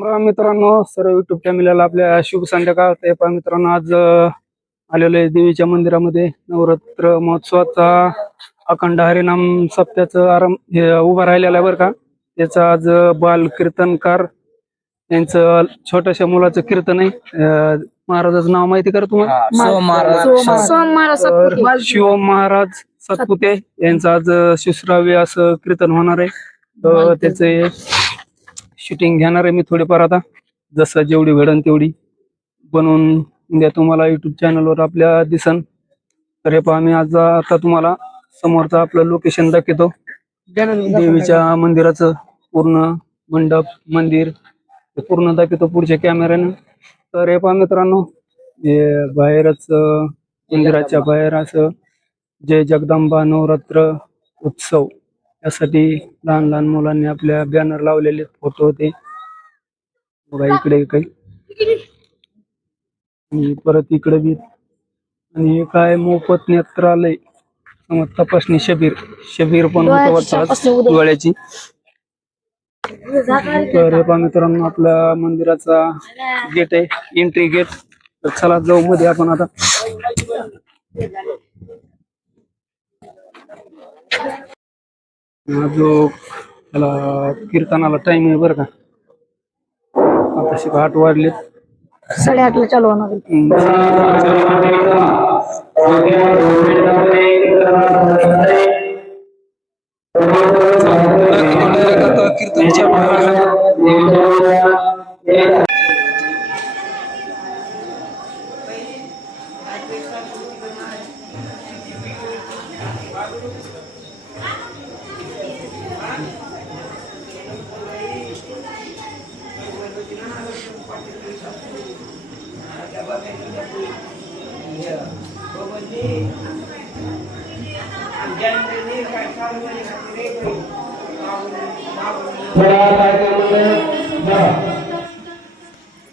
मित्रांनो सर्व युट्यूब फॅमिलीला आपल्या शुभ संध्याकाळ. ते पहा मित्रांनो आज आलेलो आहे देवीच्या मंदिरामध्ये. नवरात्र महोत्सवाचा अखंड हरिनाम सप्त्याचं आरंभ हे उभा राहिलेला आहे बरं का. त्याचं आज बाल कीर्तनकार यांचं छोट्याशा मुलाचं कीर्तन आहे. महाराजाचं नाव माहिती का रे तुम्हाला. शिव महाराज. सातपुते. यांचं आज अं, शिवश्राव्य असं कीर्तन होणार आहे. तर त्याचे शूटिंग घेणार आहे मी थोडेफार आता. जसं जेवढी घडन तेवढी बनवून द्या तुम्हाला युट्यूब चॅनलवर आपल्या दिसन. तर हे पहा मी आज आता तुम्हाला समोरचं आपलं लोकेशन दाखवतो. देवीच्या मंदिराचं पूर्ण मंडप मंदिर पूर्ण दाखवतो पुढच्या कॅमेऱ्यानं तर हे पहा मित्रांनो हे बाहेरच मंदिराच्या बाहेर असं जय जगदंबा नवरात्र उत्सव. यासाठी लहान लहान मुलांनी आपल्या बॅनर लावलेले फोटो होते. बघा इकडे काही आणि परत इकडे बी. आणि हे काय मोफत नेत्रालय. तपासणी शबीर. शबीर पण होतं. डोळ्याची तर मित्रांनो आपल्या मंदिराचा गेट आहे. एंट्री गेट तर चला जाऊ मध्ये आपण आता. हा जो त्याला कीर्तनाला टाइम आहे बरं का. आता शिक आठ वाजले साडेआठला चालू होणार आहे.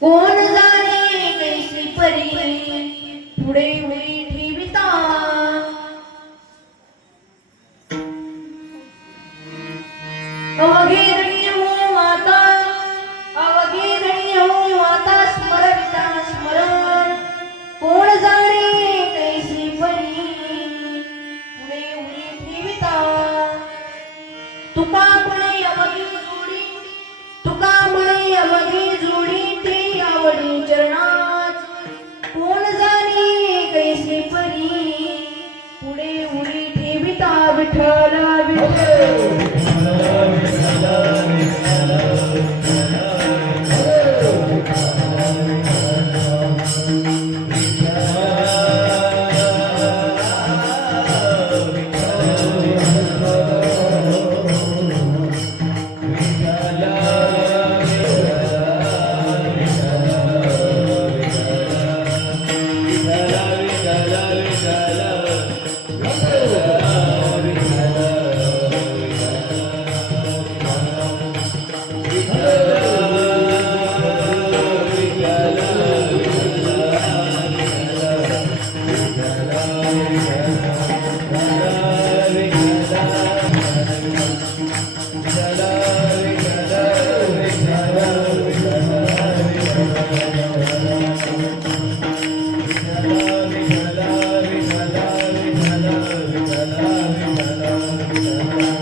कोण जाणे कैसी परी पुढे ठेविता अवघे Grazie.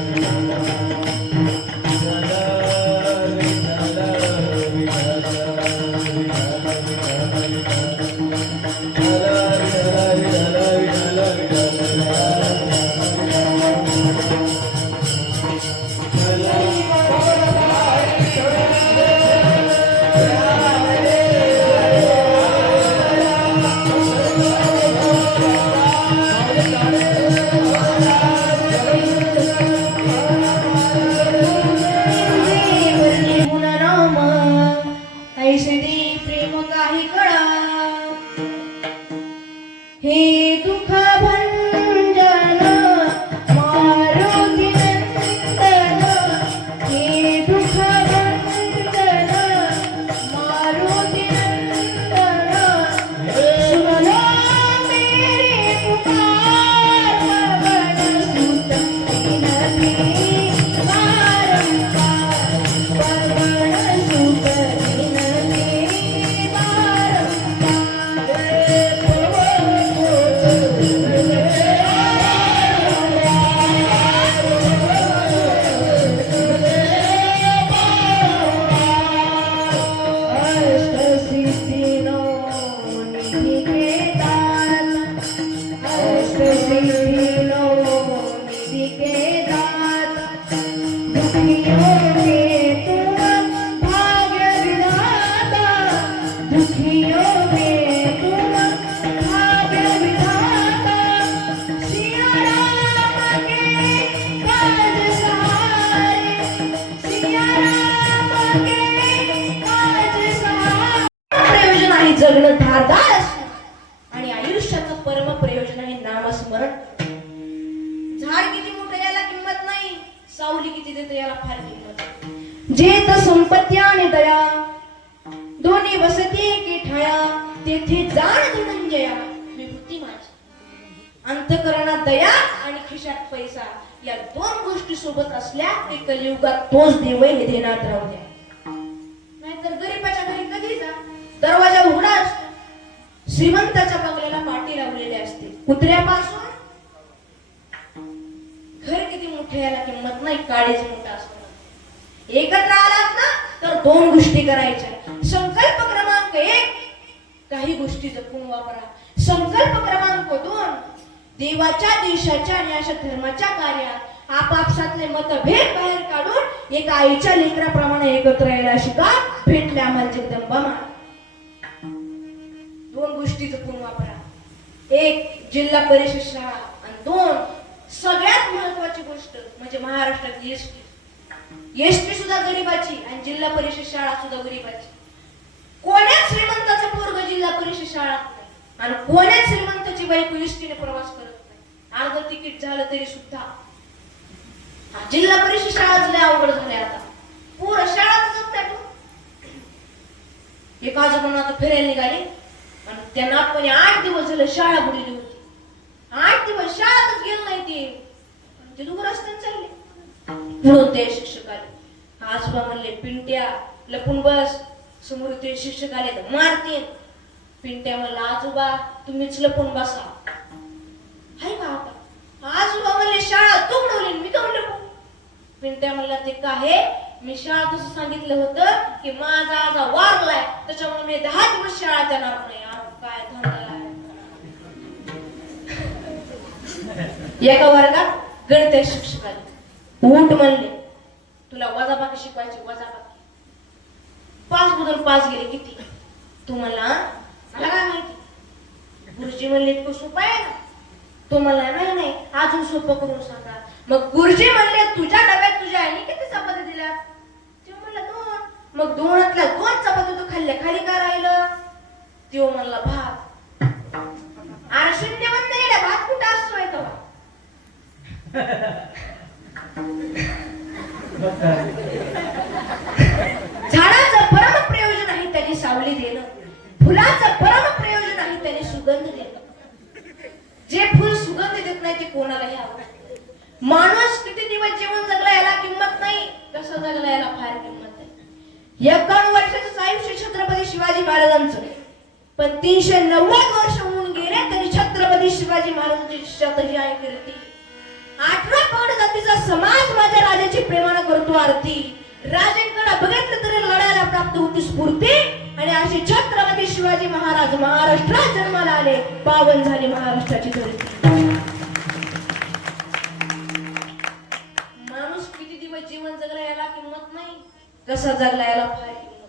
झाड किती मोठं याला किंमत नाही सावली किती देते याला फार किंमत आहे. संपत्ती आणि दया दोन्ही वसती की ठया तेथे जाण धनंजया. विभूती माझी अंतकरणात दया आणि खिशात पैसा या दोन गोष्टी सोबत असल्या ते कलियुगात तोच देव हे देण्यात राहू द्या नाहीतर गरीबाच्या घरी कधी जा? दरवाजा उघडा असतो. श्रीमंताच्या बंगल्याला पाठी लावलेली असते. कुत्र्यापासून याला किंमत नाही काळीच मोठा असतो एकत्र आलात ना तर दोन गोष्टी करायच्या. संकल्प क्रमांक एक काही गोष्टी जपून वापरा. संकल्प क्रमांक दोन देवाच्या देशाच्या आणि अशा धर्माच्या कार्यात आपापसातले मतभेद बाहेर काढून एक आईच्या लेकराप्रमाणे एकत्र यायला शिका भेटल्या आम्हाला जगदंबा दोन गोष्टी जपून वापरा. एक जिल्हा परिषद शाळा. आणि दोन सगळ्यात महत्वाची गोष्ट म्हणजे महाराष्ट्रातली एसटी एसटी सुद्धा गरीबाची आणि जिल्हा परिषद शाळा सुद्धा गरीबाची. कोण्याच श्रीमंताचं पोरग जिल्हा परिषद शाळा आणि कोण्याच श्रीमंताची बायको एसटीने प्रवास करत नाही. अर्ध तिकीट झालं तरी सुद्धा. जिल्हा परिषद शाळा लय अवघड झाल्या आता. पोरं शाळाच नाही हो. एक आजोबा आता फिरायला निघाले. आणि त्यांना आपण आठ दिवस झालं शाळा बुडली होती. आठ दिवस शाळेतच गेलो नाही म्हणजे ते. म्हणजे दूर रस्त्याने चालले होते शिक्षक आले. आजोबा म्हणले पिंट्या लपून बस. समोर ते शिक्षक आले तर मारतील. पिंट्या म्हणला आजोबा तुम्हीच लपून बसा. हाय का आता आजोबा म्हणले शाळा तू म्हणवली मी का लपू? पिंट्या म्हणला ते का आहे मी शाळा तसं सांगितलं होतं की माझा आजा वारलाय. त्याच्यामुळे मी दहा दिवस शाळा देणार नाही. काय धंदा एका वर्गात गणित शिक्षक आले. म्हणले तुला वजाबाकी शिकवायची वजाबाकी. पाच मधून पाच गेले किती? तू मला काय माहिती? गुरुजी म्हणले इतकं सोपं आहे ना? तुम्हाला नाही नाही अजून सोपं करून सांगा. मग गुरुजी म्हणले तुझ्या डब्यात तुझ्या आईने किती चपाती दिल्या? ते म्हणला दोन. मग दोनातल्या दोन चपाती तू खाल्ल्या खाली का राहिलं? तो म्हणला भात. नव्वद वर्ष होऊन गेले तरी छत्रपती शिवाजी महाराजांची शतही आहे कीर्ती. आठव्या पण जातीचा समाज माझ्या राजाची प्रेमानं करतो आरती. राजांकडे बघितलं तरी लढायला प्राप्त होती स्फूर्ती आणि असे छत्रपती शिवाजी महाराज महाराष्ट्रात जन्माला आले पावन झाली महाराष्ट्राची धरती माणूस किती दिवस जीवन जगला याला किंमत नाही कसा जगला याला फार किंमत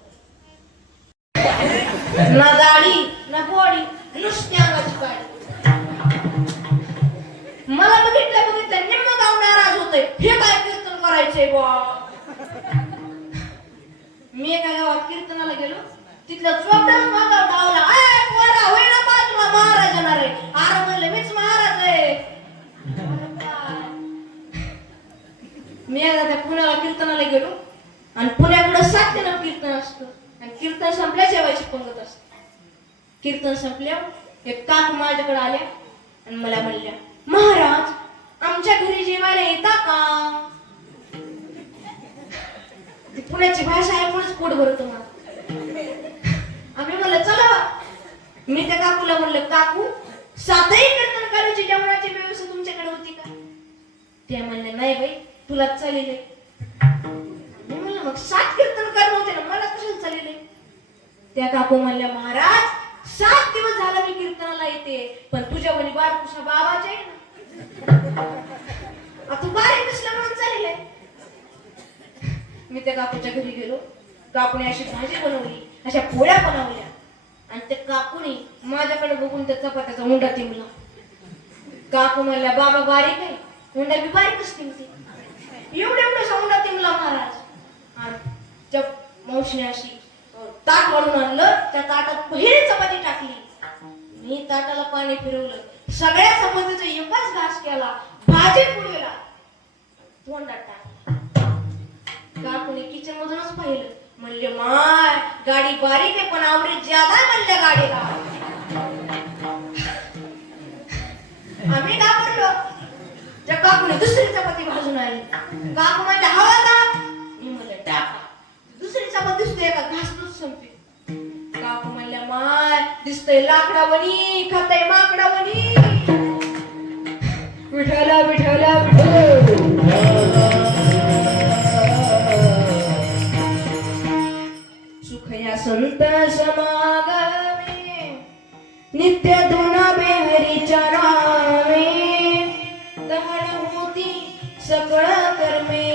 ना दाढी हे काय कीर्तन करायचंय बा मी एका गावात कीर्तनाला गेलो. तिथलं चोपडाच माझा डावला आय पोरा होय ना बाजूला महाराज येणार आहे. अरे म्हणले मीच महाराज आहे. मी एकदा त्या पुण्याला कीर्तनाला गेलो. आणि पुण्याकडे सात दिनं कीर्तन असतं. आणि कीर्तन संपल्या जेवायची पंगत असते. कीर्तन संपल्या एक काक माझ्याकडे आल्या आणि मला म्हणल्या महाराज आमच्या घरी जेवायला येता का? पुण्याची भाषा आहे म्हणूनच पोट भरतो मला. आम्ही म्हणलं चला. बा. मी त्या काकूला म्हणलं काकू सातही कीर्तन करायची जेवणाची व्यवस्था तुमच्याकडे होती का? त्या म्हणले नाही बाई तुला चालेल. मी म्हणलं मग सात कीर्तन करणं होते ना मला कशाला चालेल? त्या काकू म्हणल्या महाराज सात दिवस झाला मी कीर्तनाला येते पण तुझ्या वणी बाळकृष्ण बाबाचे आहे ना तू बारीक दिसला म्हणून चालेल मी त्या काकूच्या घरी गेलो. काकूने अशी भाजी बनवली अशा पोळ्या बनवल्या. आणि त्या काकूने माझ्याकडे बघून त्या चपात्याचा मुंडा तिमला काकू म्हणला बाबा बारीक आहे. हुंडा बी बारीकच तिमते एवढे एवढं मुंडा तिमला महाराज. आणि त्या मावशीने अशी ताट वाढून आणलं. त्या ताटात पहिली चपाती टाकली. मी ताटाला पाणी फिरवलं. सगळ्या संबंधीचा एकच घास केला. भाजी पुढेला तोंडात टाकला काकूने किचन मधूनच पाहिलं? म्हणले माय गाडी बारीक आहे पण आवरेज ज्यादा म्हणल्या गाडीला. आम्ही घाबरलो. त्या काकूने दुसरी चपाती भाजून आली काकू म्हणले हवा का? मी म्हणलं टाका. दुसरी चपाती दिसतोय का घासूनच संपे काकू म्हणल्या माय दिसतंय लाकडावणी खाताय बनी विठाला विठाला विठ्ठल सुख संत नित्य गहन होती सकळ कर्मे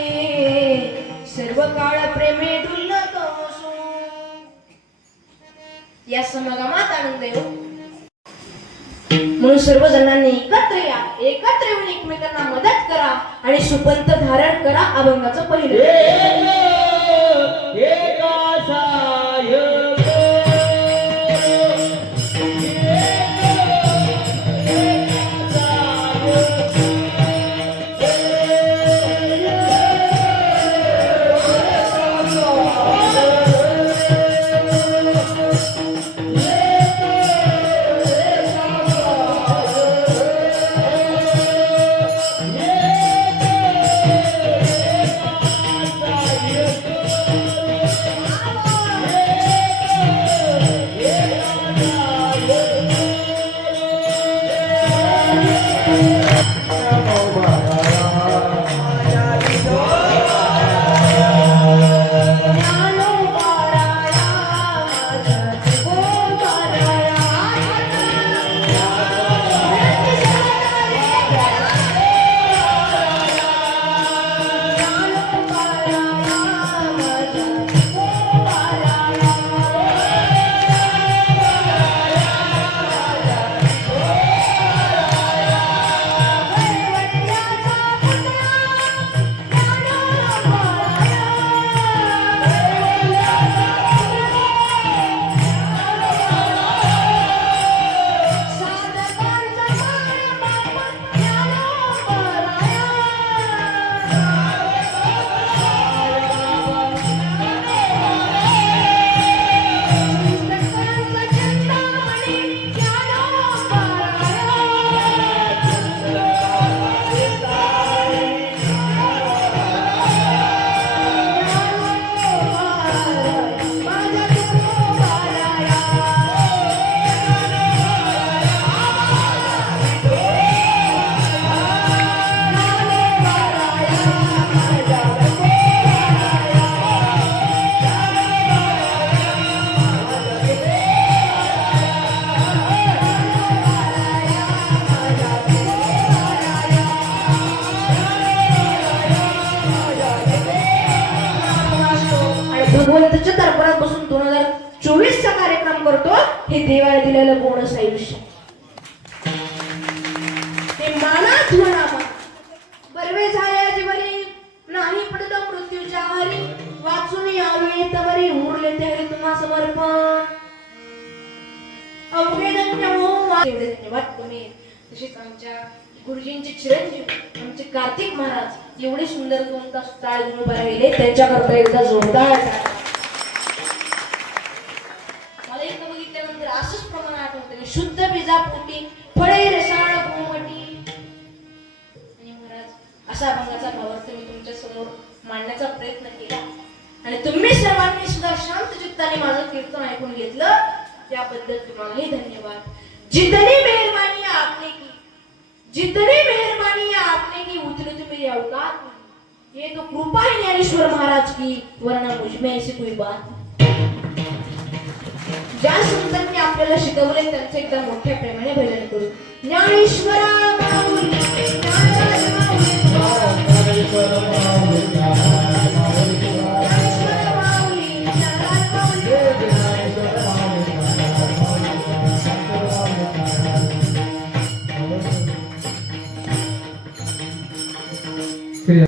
सर्व काळ प्रेमे डुलतो सो. या समागमात आनंद येऊ म्हणून सर्वजणांनी एकत्र या एकत्र येऊन एकमेकांना मदत करा आणि सुपंत धारण करा अभंगाचं पहिलं हे देवाला दिलेलं बोनस आयुष्य. ते मानात म्हणावा बरवे झाल्या बरी नाही पडत मृत्यूच्या हरी वाचून आलो तवरी. उरले ते हरी तुम्हा समर्पण. अवघे धन्य एवढे धन्यवाद तुम्ही. तसेच आमच्या गुरुजींचे चिरंजीव आमचे कार्तिक महाराज एवढे सुंदर दोन तास टाळ घेऊन उभे राहिले. त्यांच्याकरता एकदा जोरदार आहे धन्यवाद. जितनी मेहरबानी आपने की जितनी मेहरबानी आपने की उतनी तो मेरी औकात नहीं ये तो कृपा है ज्ञानेश्वर महाराज की वरना मुझ में ऐसी कोई बात ज्या संतांनी आपल्याला शिकवले त्यांचं एकदा मोठ्या प्रेमाने भजन करू. ज्ञानेश्वरा माऊली, ज्ञानेश्वरा